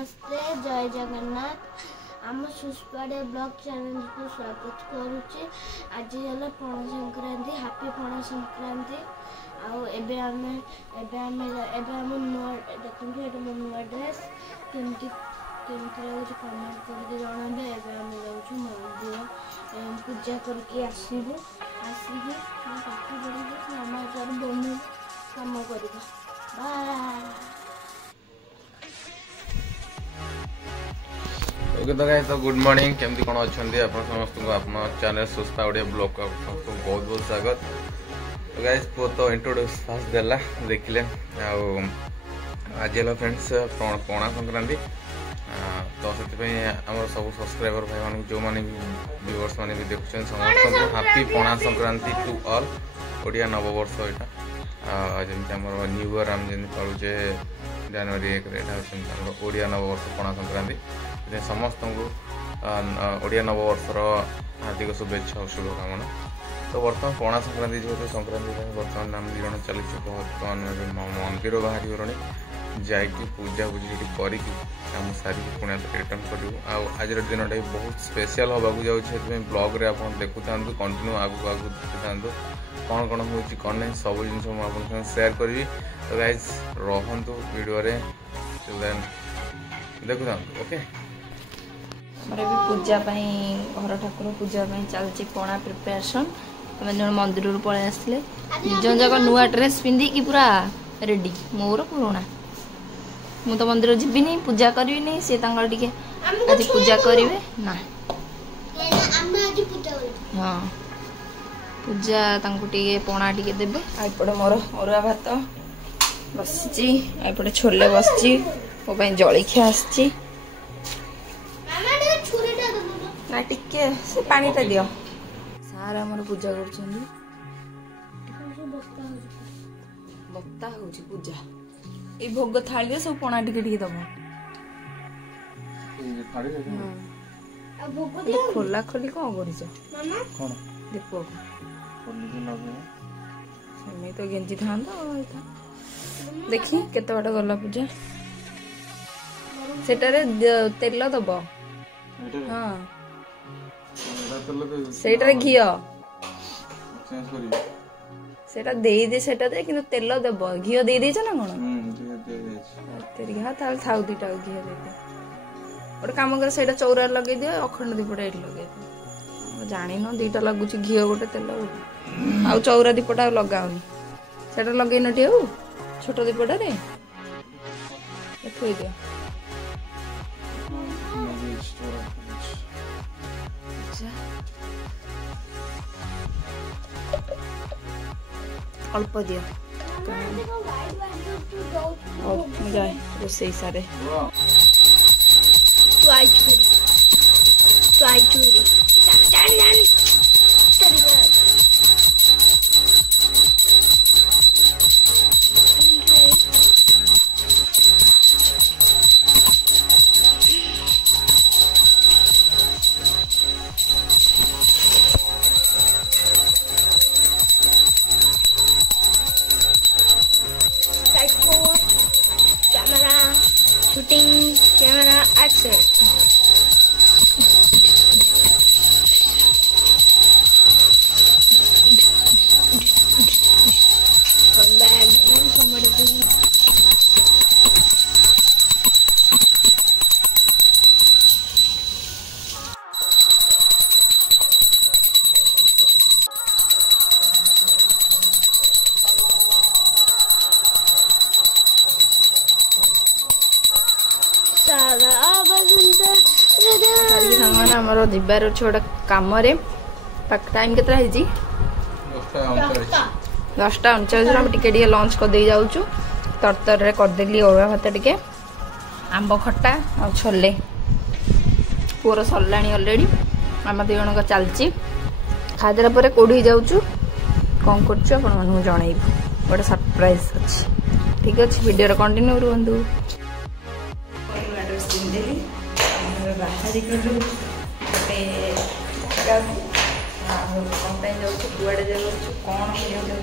नमस्ते जय जगन्नाथ आम सुस्पाड़े ब्लॉग चैनल को स्वागत करुचे। आज है पणा संक्रांति हैप्पी पणा संक्रांति आम नुआ देखते ये मो नुआ ड्रेस केमती लगे कमेंट करके जनाबे। एवं आम जाऊँ मंदिर पूजा करके आसबू आसिक पाठ पढ़ी नमाचार बन कम कर ओके तो गाइस तो गुड मॉर्निंग केमती कौन अच्छा आप समस्त को आप चैनल सुस्ता ओडिया ब्लॉग को बहुत बहुत स्वागत। तो गाइस पो तो इंट्रोड्यूस फास्ट देला देखिले आज है फ्रेंड्स पणा संक्रांति तो से आम सब सब्सक्राइबर भाई मान जो मैंने व्यूअर्स मैंने भी देखुं समस्त हैप्पी पणा संक्रांति टू ऑल ओडिया नववर्ष यहाँ जमी आम न्यू इयर आम जमी पालुचे जनवरी 1 ओडिया नववर्ष पणा संक्रांति समस्त को ओडिया नववर्षर हार्दिक शुभेच्छा और शुभकामना। तो बर्तमान पणा संक्रांति जेहतु संक्रांति बर्तमान आम दिज चलती बर्तमान मंदिर बाहरी गलुणी जाकि पूजा पूजी करम सारी पुणे रिटर्न करूँ। आज दिनटा बहुत स्पेशल होगा जाऊँगी ब्लॉग आप देखु था कंटिन्यू आगू आगू देखु था कौन कौन हो कौन नहीं सब जिन मुझे सेयार करी। तो गाइज रहतु वीडियो देखु था ओके। भी पूजा घर ठाकुर पूजा चलती पणा प्रिपरेशन जो मंदिर पलि आसते निज जाक नुआ ड्रेस पिंधिकी पूरा रेडी मोर पुराणा मु तो मंदिर जीविनी पूजा करी सी टे आज पूजा करेंगे ना हाँ पूजा टे पणा टे देवे आईपटे मोर अरुआ भात बसी आईपटे छोले बसची मो जलखिया आसी ना टिके से पानी टा दियो सार आमर पूजा कर बक्ता हो पूजा ये भोग थाली सब पणा टिके दब खोला खोली कौन कर दीप सेमी तो गेंजी था देखी केते बाट गला पूजा सेटारे तेल दब हाँ सेटारे घी सेटा दे दे सेटा दे किंतु तेल देब घी दे देछ ना कोन तेरी घा ताल थाउ दिटा घी दे दे ओटे काम कर सेटा चौरा लगे दियो अखंड दीपटा एठी लगे दियो जानि न दीटा लागुची घी गोटे तेल आ चौरा दीपटा लगाउनी सेटा लगे नटी आ छोट दीपटा रे थोई दियो अल्प दियो जाए रोसई सारे तू आई चुरी जान shooting camera action come back and somebody आमर जीवार छोटा कम टाइम के 10:39 आम टे लंच करदे जाऊँ तरतर करदेली अरुआ भात टे आंब खटा आ छोले पुअर सरला अलरेडी आम दु जन चलची खादेला पर कौड़ी जाऊँ कौन कर जनइबू गोटे सरप्राइज अच्छी ठीक अच्छे वीडियो कंटिन्यू रुहतु बाहरी गोटे कुआड़े जाऊँ कौन जाऊँ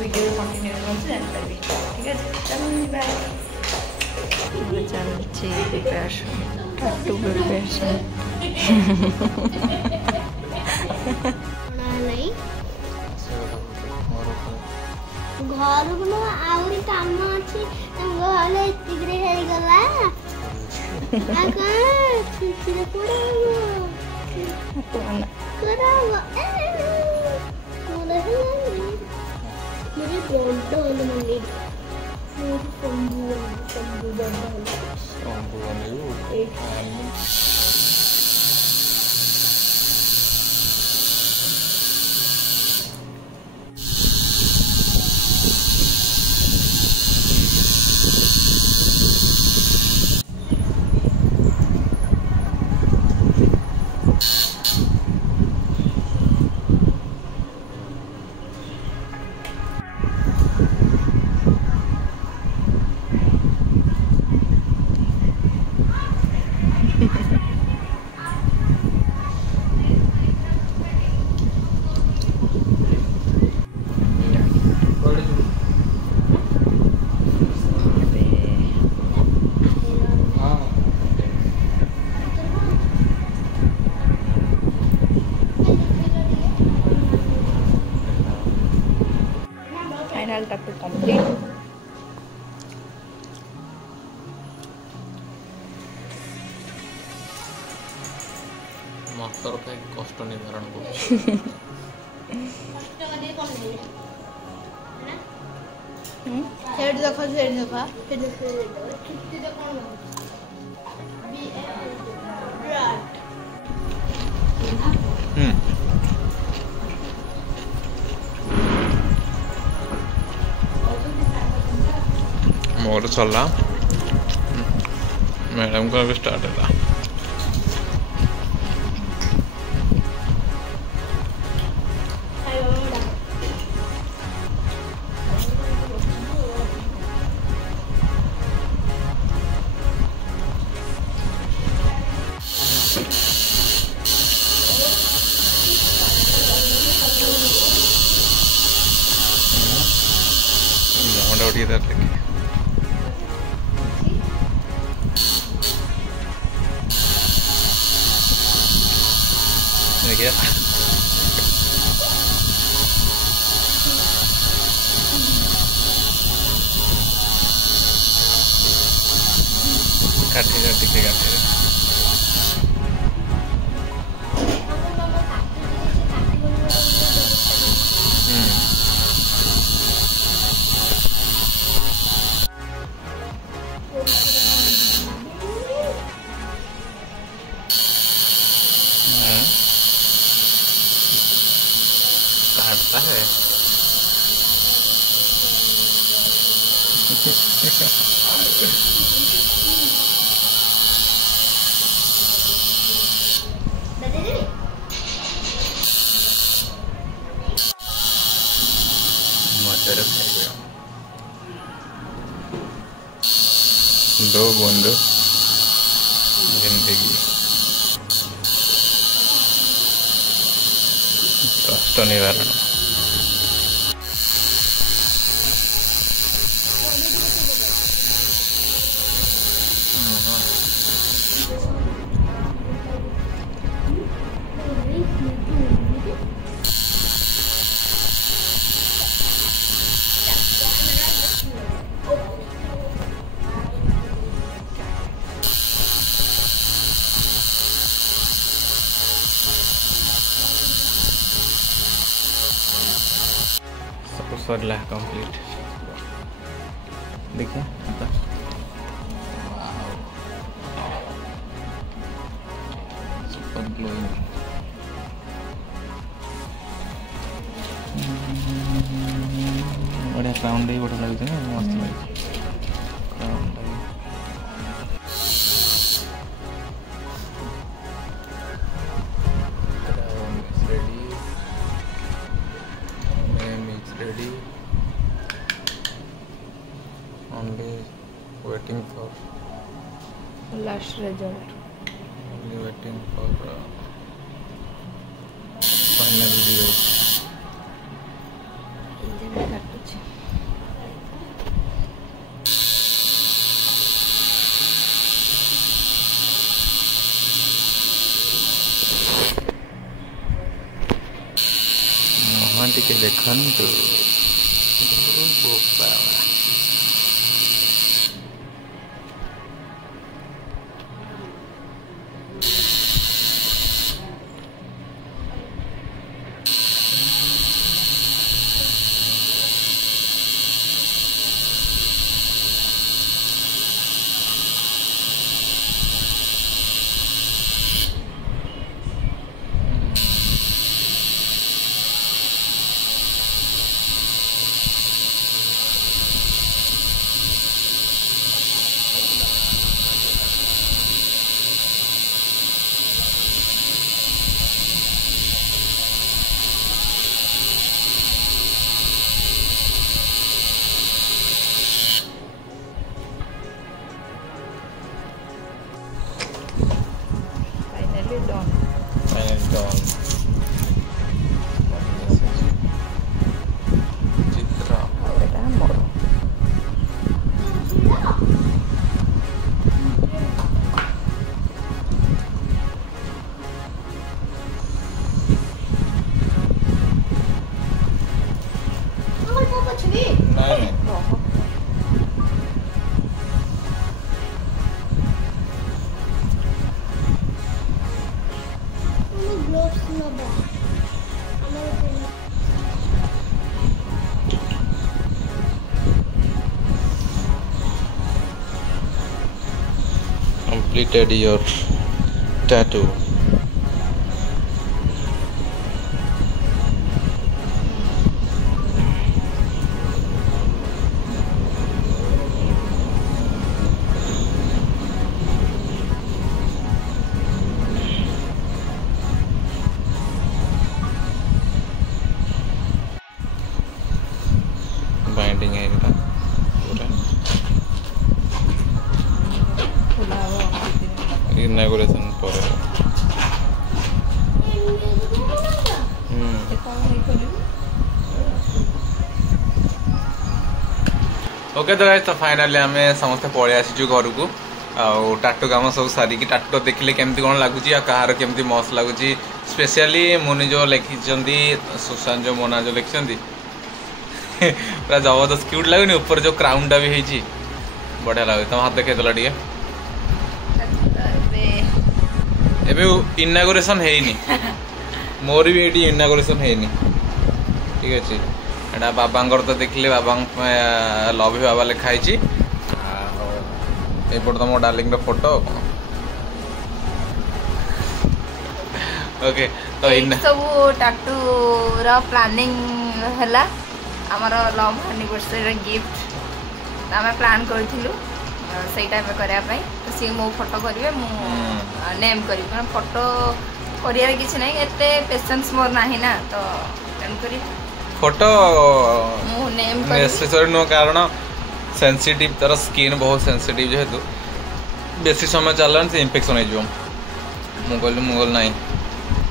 वीडियो कंटिन्यू जानपारि ठीक है चलो बाय। चलती प्रिपरेशन टू प्रिपरेशन घर को आउरी काम अछि गले तिगरे हे गला आका तिगरे पड़ो करावा मेरे बोलतो वाले मंडी मेरे संभू फाइनल टॉपिक कंप्लीट मास्टर का कष्ट निवारण कर सेट देखो कितने तो कौन मोर चलला मैडम का भी स्टार्ट है मोड़ा उड़ी इधर लेके देखिए काटेगा टिके काटेगा काटता है मटर दो बूंद जिंदगी कष्ट निवारण सरला कंप्लीट देखिए सुपर ग्लोइंग बढ़िया क्राउन भी बढ़िया लगते हैं मस्त लगे crown ready only waiting for last result only waiting for final video टिके देखंतु बोपा completed your tattoo. Binding area. Inauguration for okay तो गाइस तो फाइनली आम समस्त पलि आसीचु घर को टाटू काम सब सारिकी टाटू देखिले केमती कौन लगुच कहार केमती मस्त लगुच स्पेशली मुनि जो लिखिं सुशांत जो मोना जो लिखिं पूरा जबरदस्त क्यूट लगुनि ऊपर जो क्राउन टा भी है बढ़िया लगे तुम हाथ देखे टे एबे इनागुरेशन हेनी मोर भी ये इनागुरेशन हेनी ठीक अच्छे एटा बाबांगर तो देखिले बाबा लव बाबा लिखाई एपट तुम डार्लिंग फोटो ओके तो सब टाटू रा प्लानिंग हैला हमर लव एनिवर्सरी गिफ्ट आम प्लान करूँ से टाइम करने तो सी मो फोटो करेंगे मु नेम करी फोटो कर किसी ना एत पेसेंस मोर ना ना तो फोटो नेम नेसेसरी नुह कारण सेंसिटिव तार स्किन बहुत सेंसिटिव जेहेतु बेसी समय चलन से इन्फेक्शन हो मुगल ना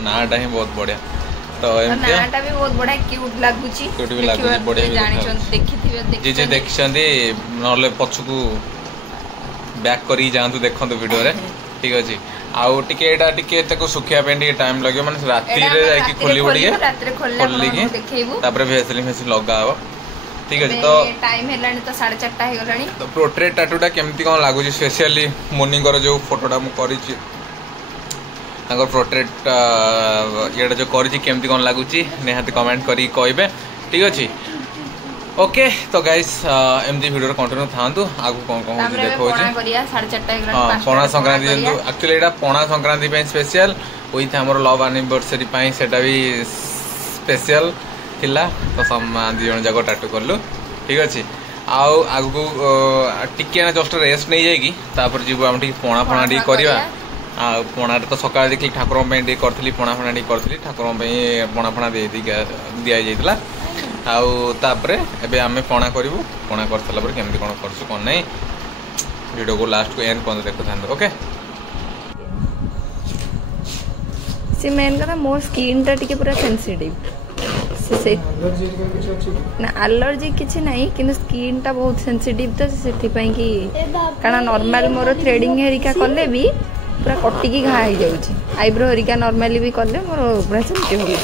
नाटा ही बहुत बढ़िया तो नाटा भी बहुत बढ़िया क्यूट लागुची क्यूट भी लागुची बढ़िया जी जी देखिछंती नले पछकू बैक करी जांतु देखंतु वीडियो रे ठीक अछि आउ टिके एटा टिके तको सुखिया पे टिके टाइम लगे माने राती रे जाई कि खोली बडिगे राती खोलले देखेबू तापर भेसलिन फेस लगाव ठीक अछि तो टाइम हेलानी तो 4:30 हे गलानी तो पोर्ट्रेट टैटूटा केमती कोन लागुची स्पेशली मोर्निंग जो फोटोटा मु करिछि तांगर पोर्ट्रेट येडा जो करिछि केमती कोन लागुची नेहाती कमेंट करी कहबे ठीक अछि ओके तो गाइस एमती वीडियो कंटिन्यू थांतु आगु कोन कोन होची देखो छी पणा करिया 4:30 हां पणा संक्रांति जंतु एक्चुअली एटा पणा संक्रांति पे स्पेशल विथ हमर लव एनिवर्सरी पे सेटा भी स्पेशल थिला तो सम दिजन जाको टाटू करलु ठीक अछि आउ आगु टिके ना जस्ट रेस्ट नै जायगी तापर जीवो हम टिके पणा फणा डी करिवा आ पणा तो सकाळ देखि ठाकुर पे डी करथली पणा फणा डी करथली ठाकुर पे पणा फणा दे दिया जायतला आउ तापरे एबे आमे पणा करिवु पणा कर सला पर केमति कोन करसु कोन नै वीडियो को लास्ट को एंड पन देखो थान ओके से मेन कथा मोर स्किन टा टिके पूरा सेंसिटिव से ना एलर्जी किछि नै किन स्किन टा बहुत सेंसिटिव तो सेथि पई कि काना नॉर्मल मोर थ्रेडिंग हेरिका करले भी पूरा कट्टी की घा हो जाउची आईब्रो हेरिका नॉर्मली भी करले मोर पूरा सेंसिटिव हो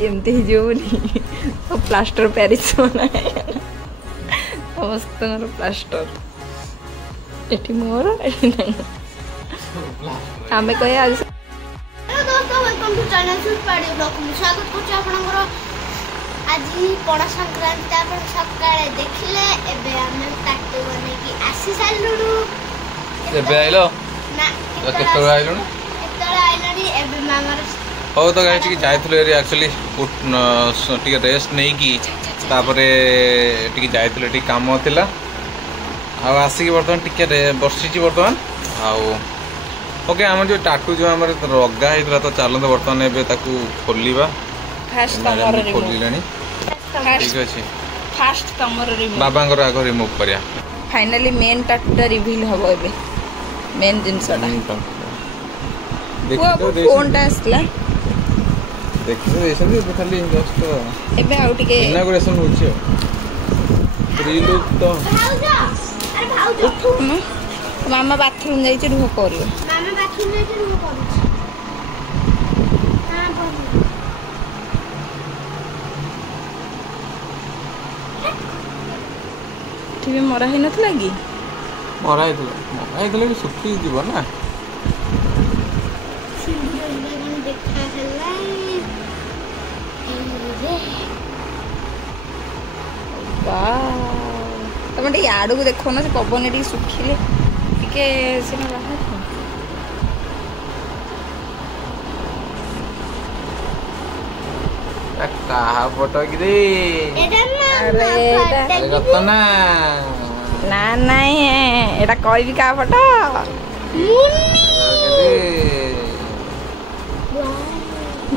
ଯେମିତି ହେଇଯିବ ବୋଲି ସବୁ ପ୍ଲାଷ୍ଟର ପ୍ୟାରିସ ସମସ୍ତଙ୍କର ପ୍ଲାଷ୍ଟର ଏଠି ମୋର ଏଠି ନାହିଁ ଆମେ କହିବା ଆଜି ସ୍ୱାଗତ କରୁଛୁ ଆପଣଙ୍କର ଆଜି ପଣା ସଂକ୍ରାନ୍ତି ଆପଣ ସକାଳେ ଦେଖିଲେ ଏବେ ଆମେ ତାକୁ ବନେଇକି ଆସି ସାରିଲୁଣୁ ଏବେ ଆଇଲ ନା କେତେବେଳେ ଆଇଲୁଣି କେତେବେଳେ ଆଇଲଣି ଏବେ ମାମାର ହଉ ତ ଗାଈ ଟିକେ ଯାଇଥିଲୁ ଏରି ଆକ୍ଚୁଆଲି ଟିକେ ରେଷ୍ଟ ନେଇକି ତାପରେ ଟିକେ ଯାଇଥିଲୁ ଟିକେ କାମ ଥିଲା ଆଉ ଆସିକି ବର୍ତ୍ତମାନ ଟିକେ ବସିଛି ବର୍ତ୍ତମାନ ଆଉ ଓକେ ଆମର ଯେଉଁ ଟାଟୁ ଯେଉଁ ଆମର ଲଗା ହେଇଥିଲା ତ ଚାଲନ୍ତୁ ବର୍ତ୍ତମାନ ଏବେ ତାକୁ ଖୋଲିବା ଖୋଲିଲାଣି ଠିକ ଅଛି ବାବାଙ୍କର ଆଗ ରିମୁଭ୍ କରିବା फाइनाली मेन टाटूटा रिवील हम ए मेन जिनसटा फोनटा आसला देखिए खाली जस्ट एबे आउ टिके इनागुरेशन होछि रिलुक तो उठुनु मामा बाथरूम जाई छ रुह करियो मामा बाथरूम जाई छ रुह करू हां बोल टीवी मरा ही नथला कि मरा हेतले भी सुखी जीव ना देखा हला तुम टे आड़ को देख ना से पवन टे सुखिले टे सीना बाहर कहा फोटो कि ना नहीं एटा कोई भी का फोटो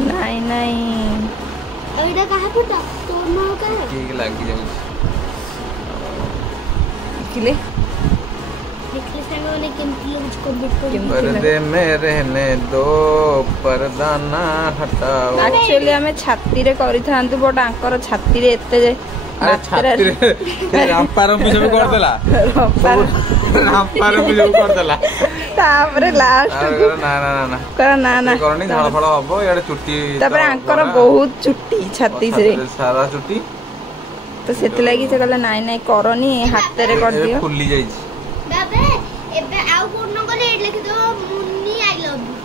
नहीं नहीं एटा कहा फोटो तोर ना का ठीक लागी जाउ किले देखले सामने केमती यूज कंप्लीट कर पर्दे में रहने दो पर्दा ना हटाओ एक्चुअली हमें छाती रे करि थांतु बट आंकर छाती रे एते जे अरे छाती रे रामपार भी सब कर देला रामपार भी सब कर देला तापरे लास्ट ना ना ना कर ना ना करनी झाड़ फड़ हबो याडे चुट्टी तापरे आंकर बहुत चुट्टी छाती से सारा चुट्टी तो सेति लागि से कहला नाइ नाइ करनी हाथ रे कर दियो फुल्ली जाई बाबे एबे आउ कोन न गले लिखि दो मुन्नी आई लव यू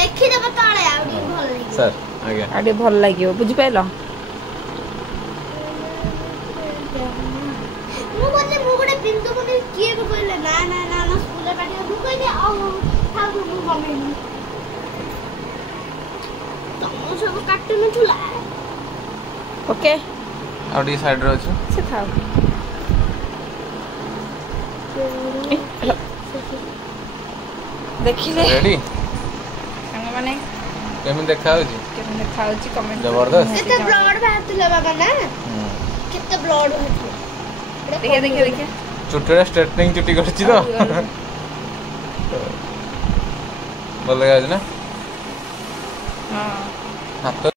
लिखि देबो ताळे आउडी भल लागि सर आगे आडे भल लागियो बुझि पाइलो मु बोले मु गोटे बिंदु कोने किए को कहले ना ना ना ना स्कूल पाठी मु कहले आ थाउ मु बमेनी तमो सब काटने थुला ओके आउडी साइड रो छ से थाउ देखिले रेडी संग माने केमन देखा होची केमन देखा होची कमेंट जबरदस्त केते ब्लड बाहरतले बाबा ना केते ब्लड बाहरतले देखिए देखिए देखिए चुट्टी स्ट्रेटनिंग चुट्टी करछि तो बोल लगा ना हां हाथ